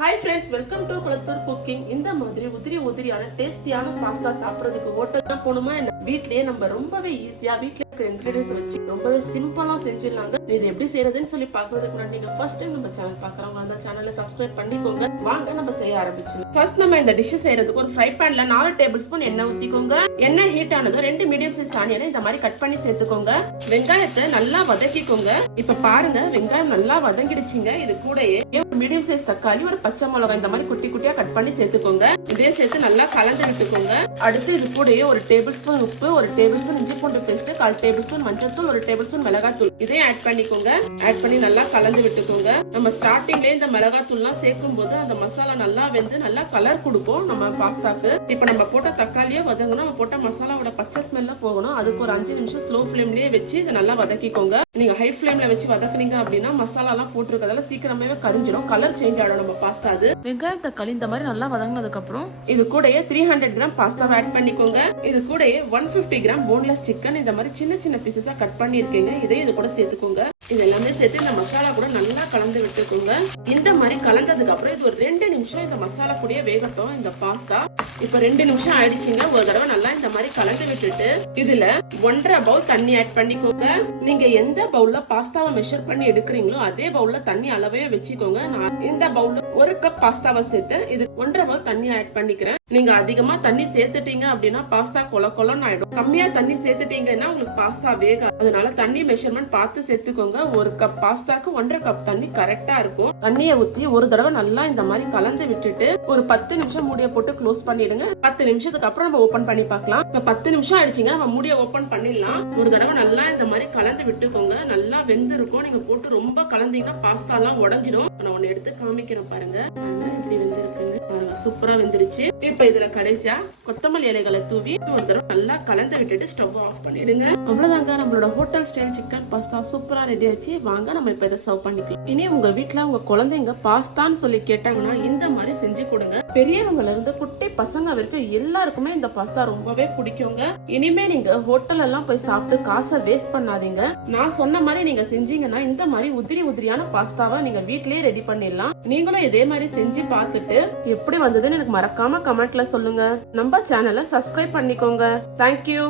Hi friends, welcome to Kulathur Cooking. இந்த மாதிரி உதிரியான டேஸ்டியான பாஸ்தா சாப்பிடுறதுக்கு ஹோட்டல் தான் போணுமா என்ன? வீட்லயே நம்ம ரொம்பவே ஈஸியா வீட்ல இருக்கிற இன்கிரிடியன்ஸ் வச்சு ரொம்பவே சிம்பிளா செஞ்சிடலாங்க. இது எப்படி செய்யறதுன்னு சொல்லி பாக்குறதுக்கு முன்னாடி நீங்க ஃபர்ஸ்ட் டைம் நம்ம சேனல் பாக்குறவங்க அந்த சேனலை சப்ஸ்கிரைப் பண்ணிக்கோங்க. வாங்க நம்ம செய்ய ஆரம்பிச்சிடலாம். ஃபர்ஸ்ட் நம்ம இந்த டிஷ் செய்யறதுக்கு ஒரு ஃப்ரை பேன்ல 4 டேபிள் ஸ்பூன் எண்ணெய் ஊத்திக்கோங்க. எண்ணெய் ஹீட் ஆனதும் 2 மீடியம் சைஸ் ஆனியனை இந்த மாதிரி கட் பண்ணி சேர்த்துக்கோங்க. வெங்காயத்தை நல்லா வதக்கிக்கோங்க. இப்ப பாருங்க வெங்காயம் நல்லா வதங்கிடுச்சுங்க. இது கூடயே ஒரு மீடியம் சைஸ் தக்காளி, ஒரு பச்சை மிளகாய் இந்த மாதிரி குட்டி குட்டியா கட் பண்ணி சேர்த்துக்கோங்க. இதே சேர்த்து நல்லா கலந்து விட்டுக்கோங்க. அடுத்து இது கூடயே ஒரு டேபிள் ஸ்பூன் உப்பு, ஒரு டேபிள் ஸ்பூன் இஞ்சி பூண்டு பேஸ்ட், 1/4 டேபிள் ஸ்பூன் மஞ்சள் தூள், ஒரு டேபிள் ஸ்பூன் மிளகாய் தூள் இதையும் ஆட் பண்ணிக்கோங்க. ஆட் பண்ணி நல்லா கலந்து விட்டுக்கோங்க. நம்ம ஸ்டார்டிங்ல இந்த மிளகாய் தூள் எல்லாம் சேர்க்கும் போது அந்த மசாலா நல்லா வெந்து நல்லா கலர் கொடுக்கும் நம்ம பாஸ்தாக்கு. இப்ப நம்ம போட்ட தக்காளியே வதங்கணும், நம்ம போட்ட மசாலாவோட பச்சை ஸ்மெல்ல போகணும். அதுக்கு ஒரு 5 நிமிஷம் ஸ்லோ ஃபிளேம்லயே வச்சு இதை நல்லா வதக்கிக்கோங்க. நீங்க ஹை ஃபிளேம்ல வச்சு வதக்குனீங்க அப்படின்னா மசாலா எல்லாம் போட்டுருக்கதால சீக்கிரமே கரிஞ்சிடும், கலர் சேஞ்ச் ஆகும் நம்ம பாஸ்தா. அது வெங்காயம் தக்காளி இந்த மாதிரி நல்லா வதங்கினதுக்கு அப்புறம் இது கூடயே 300 கிராம் பாஸ்தாவை ஆட் பண்ணிக்கோங்க. இது கூடயே 150 கிராம் போன்லெஸ் சிக்கன் இந்த மாதிரி சின்ன சின்ன பீசஸா கட் பண்ணிருக்கீங்க. இதை இது கூட சேர்த்துக்கோங்க. இது எல்லாமே சேர்த்து இந்த மசாலா கூட நல்லா கலந்து விட்டுக்கோங்க. இந்த மாதிரி கலந்ததுக்கு அப்புறம் இது ஒரு 2 நிமிஷம் இந்த மசாலா கூடயே வேகட்டும் இந்த பாஸ்தா. இப்ப 2 நிமிஷம் ஆயிடுச்சுங்க. ஒரு தடவை நல்லா இந்த மாதிரி கலந்து விட்டுட்டு இதுல 1.5 பவுல் தண்ணி ஆட் பண்ணிக்கோங்க. நீங்க எந்த பவுல்ல பாஸ்தாவை மெஷர் பண்ணி எடுக்கிறீங்களோ அதே பவுல்ல தண்ணி அளவே வச்சுக்கோங்க. நான் இந்த பவுல்ல 1 கப் பாஸ்தாவை சேர்த்து இது 1.5 பவுல் தண்ணி ஆட் பண்ணிக்கிறேன். நீங்க அதிகமா தண்ணி சேர்த்துட்டீங்க அப்படின்னா பாஸ்தா கொலன்னு ஆயிடும். கம்மியா தண்ணி சேர்த்துட்டீங்கன்னா உங்களுக்கு பாஸ்தா வேக. அதனால தண்ணி மெஷர்மெண்ட் பார்த்து சேர்த்துக்கோங்க. 1 கப் பாஸ்தாக்கு 1.5 கப் தண்ணி கரெக்டா இருக்கும். தண்ணியை ஊத்தி ஒரு தடவை நல்லா இந்த மாதிரி கலந்து விட்டுட்டு ஒரு 10 நிமிஷம் மூடியை போட்டு க்ளோஸ் பண்ணிடுங்க. 10 நிமிஷத்துக்கு அப்புறம் நம்ம ஓபன் பண்ணி பார்க்கலாம். இப்ப 10 நிமிஷம் ஆயிடுச்சுங்க. நம்ம மூடியை ஓபன் பண்ணிடலாம். ஒரு தடவை நல்லா இந்த மாதிரி கலந்து விட்டுக்கோங்க. நல்லா வெந்து இருக்கும். நீங்க போட்டு ரொம்ப கலந்தீங்கன்னா பாஸ்தா எல்லாம் உடஞ்சிடும். நான் ஒன்னு எடுத்து காமிக்கிறேன் பாருங்க. எப்படி வெந்திருக்குங்க சூப்பரா வெந்துருச்சு. இப்ப இதுல கடைசியா கொத்தமல்லி இலைகளை தூவி ஒரு தடவை நல்லா கலந்து விட்டுட்டு ஸ்டவ் ஆஃப் பண்ணிடுங்க. அவ்வளவுதாங்க, நம்மளோட ஹோட்டல் ஸ்டைல் சிக்கன் பாஸ்தா சூப்பரா ரெடி ஆச்சு. வாங்க நம்ம இப்ப இதை சர்வ் பண்ணிக்கலாம். இனி உங்க வீட்டுல உங்க குழந்தைங்க பாஸ்தான்னு சொல்லி கேட்டாங்கன்னா இந்த மாதிரி செஞ்சு கொடுங்க. பெரியவங்கல இருந்து குட்டி பசங்க வரைக்கும் எல்லாருக்குமே இந்த பாஸ்தா ரொம்பவே பிடிக்குங்க. இனிமே நீங்க ஹோட்டல் எல்லாம் போய் சாப்பிட்டு காசை வேஸ்ட் பண்ணாதீங்க. நான் சொன்ன மாதிரி நீங்க செஞ்சீங்கன்னா இந்த மாதிரி உதிரியான பாஸ்தாவை நீங்க வீட்லயே ரெடி பண்ணிடலாம். நீங்களும் இதே மாதிரி செஞ்சு பார்த்துட்டு எப்படி வந்ததுன்னு எனக்கு மறக்காம கமெண்ட்ல சொல்லுங்க. நம்ம சேனலை சப்ஸ்கிரைப் பண்ணிக்கோங்க. தேங்க்யூ.